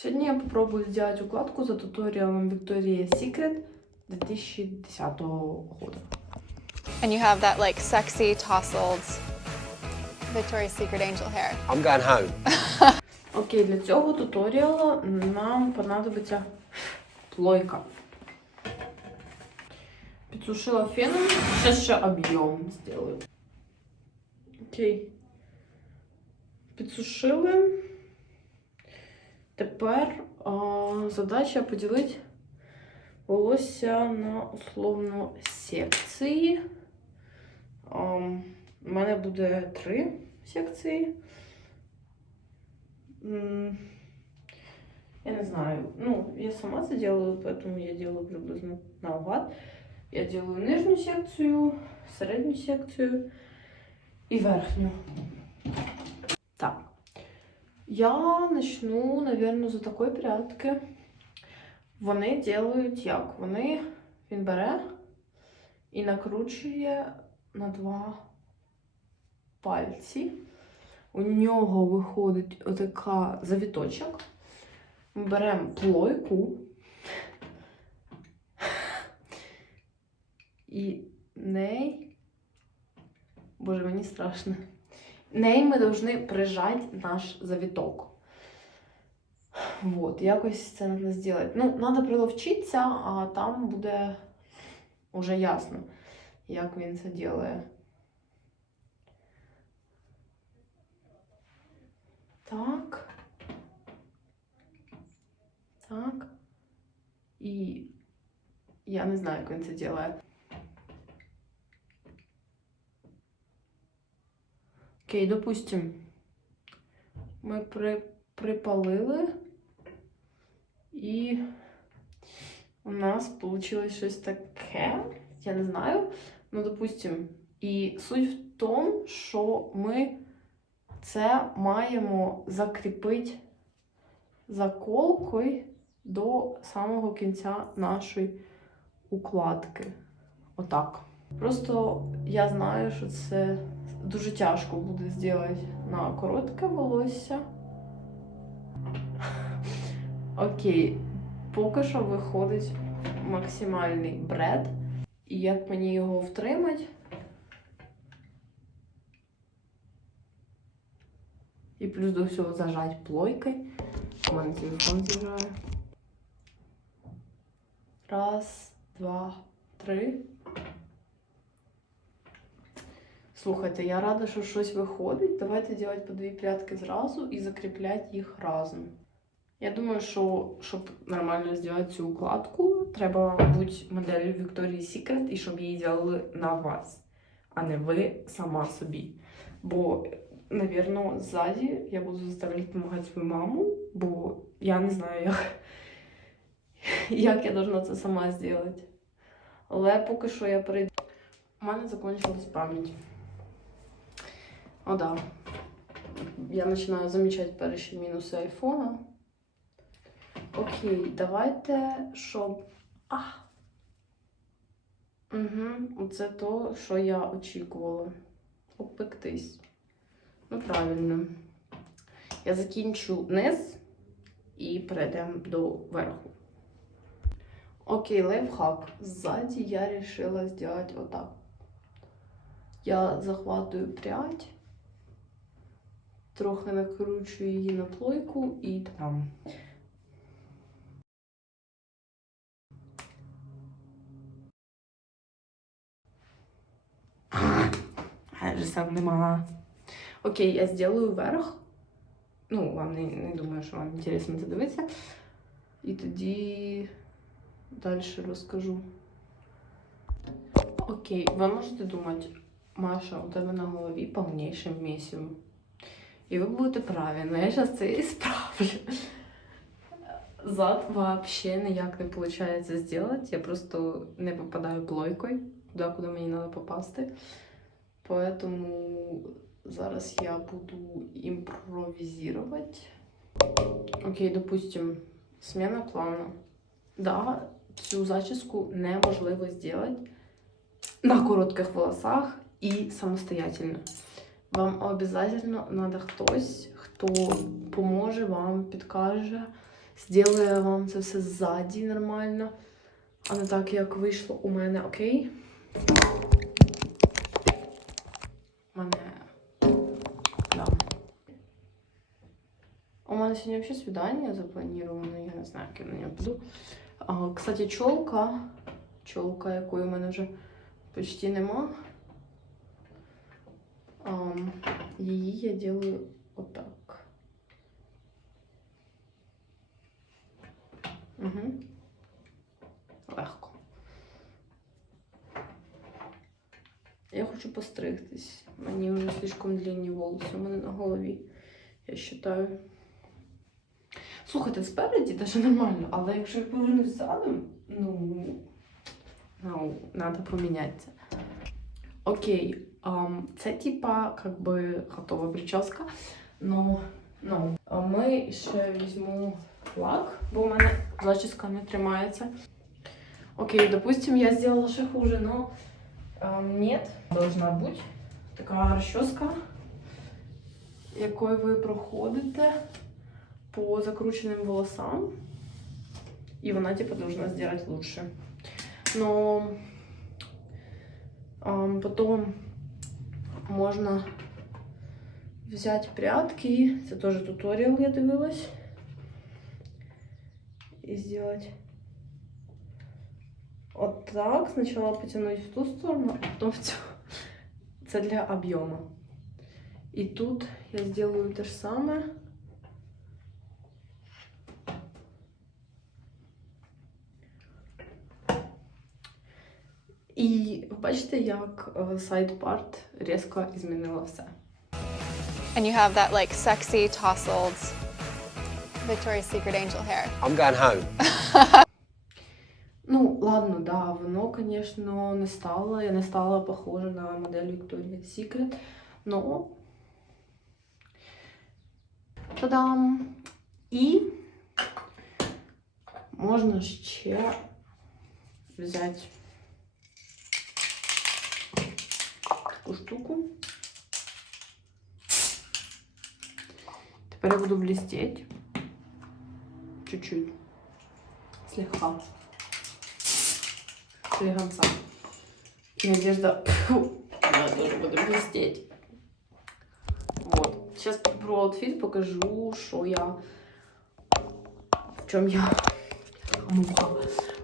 Сегодня я попробую сделать укладку за туториалом Victoria's Secret 2010 года. And you have that like sexy tousled Victoria's Secret angel hair. I'm going home. Окей, для цього туторіалу нам понадобиться плойка. Підсушила феном, зараз ще об'єм зроблю. Окей. Підсушили. Тепер а, задача поділити волосся на условно секції. А, у мене буде три секції. Я не знаю. Ну, я сама це делаю, поэтому я делаю приблизно наугад. Я делаю нижню секцію, середню секцію і верхню. Так. Я начну, наверное, за такої прядки. Вони делають як? Вони він бере і накручує на два пальці. У нього виходить отака завіточок. Ми беремо плойку. І ней. Боже, мені страшно. Ней ми повинні прижати наш завіток. Вот, якось це треба зробити. Ну, треба приловчитися, а там буде уже ясно, як він це робить. Так. Так. І я не знаю, як він це робить. Окей, допустим, ми при, припалили, і у нас вийшло щось таке. Я не знаю. Ну, допустим, і суть в тому, що ми це маємо закріпити заколкою до самого кінця нашої укладки. Отак. Просто я знаю, що це дуже тяжко буде зробити на коротке волосся. Окей, поки що виходить максимальний бред. І як мені його втримати? І плюс до всього зажать плойкою. У мене телефон з'їжджає. Раз, два, три. Слухайте, я рада, що щось виходить. Давайте робити по дві прядки зразу і закріпляти їх разом. Я думаю, що щоб нормально зробити цю укладку, треба бути моделлю Victoria's Secret і щоб її робили на вас, а не ви сама собі. Бо, напевно, ззаді я буду заставляти допомагати свою маму, бо я не знаю, як, як я должна це сама зробити. Але поки що я прийду. У мене закінчилась пам'ять. О, да. Я починаю замічати перші мінуси айфона. Окей, давайте, щоб. А! Угу, це то, що я очікувала. Обпектись. Ну, правильно. Я закінчу низ і перейдемо до верху. Окей, лайфхак. Ззаді я вирішила зробити отак. Я захватую прядь, трохи накручую її на плойку і там. Же сам нема. Окей, я сделаю вверх. Ну, вам не, не думаю, що вам інтересно це дивитися. І тоді далі розкажу. Окей, ви можете думати, Маша, у тебе на голові повніше місів. І ви будете праві, але я зараз це і. Зад вообще ніяк не виходить зробити. Я просто не попадаю плойкою туди, куди мені треба попасти. Поэтому зараз я буду импровизировать. Окей, допустим, смена плана. Да, цю зачіску неможливо зробити на коротких волосах і самостоятельно. Вам обов'язково треба хтось, хто поможе вам, підкаже, Зроблю вам це все ззаді нормально, а не так, як вийшло у мене, окей? У мене. Да. У мене сьогодні взагалі свидання заплановано, я не знаю, я на нього. А, кстати, чолка, чолка, якої у мене вже почти нема. Її я делаю отак. Угу. Легко. Я хочу постригтись. Мені вже слишком длинні волоси у мене на голові. Я вважаю. Слухайте, спереді даже нормально, але якщо я повернусь задом, ну, ну треба помінятися. Окей, це типа как би готова прическа. Ну, ну, ми ще візьму лак, бо у мене зачіска не тримається. Окей, допустим, я сделала ще хуже, но ам, нет, должна бути така розчоска, якою ви проходите по закрученным волосам. И вона, типа, должна сделать лучше. Но ам, потом можно взять прядки. Это тоже туториал я дивилась. И сделать вот так. Сначала потянуть в ту сторону, а потом в цю. Це для объема. И тут я сделаю то же самое. І бачите, як сайд парт різко змінила все. And you have that like sexy tousled Victoria's Secret angel hair. I'm going home. Ну, ладно, да, воно, звісно, не стало. Я не стала похожа на модель Victoria's Secret. Но. Та-дам! І можна ще взяти штуку. Тепер я буду блестеть. Чуть-чуть. Слегка. Слегонца. И Надежда фу, тоже будет блестеть. Вот. Сейчас про аутфит покажу, что я... В чем я... Муха.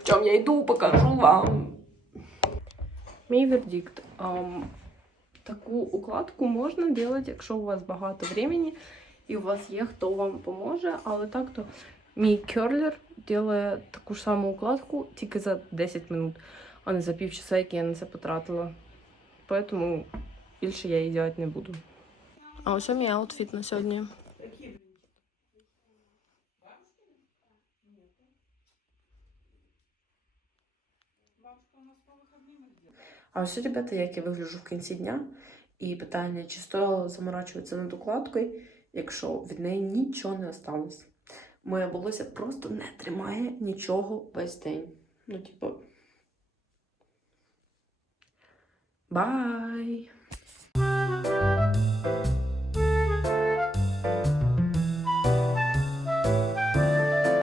В чем я иду, покажу вам. Мій вердикт. Ам, таку укладку можна робити, якщо у вас багато времени і у вас є хто вам поможе, але так то мій керлер робить таку ж саму укладку тільки за 10 минут, а не за півчаса, які я на це потратила. Поэтому більше я її робити не буду. А ось мій аутфіт на сьогодні. А ось, ребята, як я вигляжу в кінці дня. І питання, чи стоїло заморачуватися над укладкою, якщо від неї нічого не осталось. Моє волосся просто не тримає нічого весь день. Ну, типу. Бай!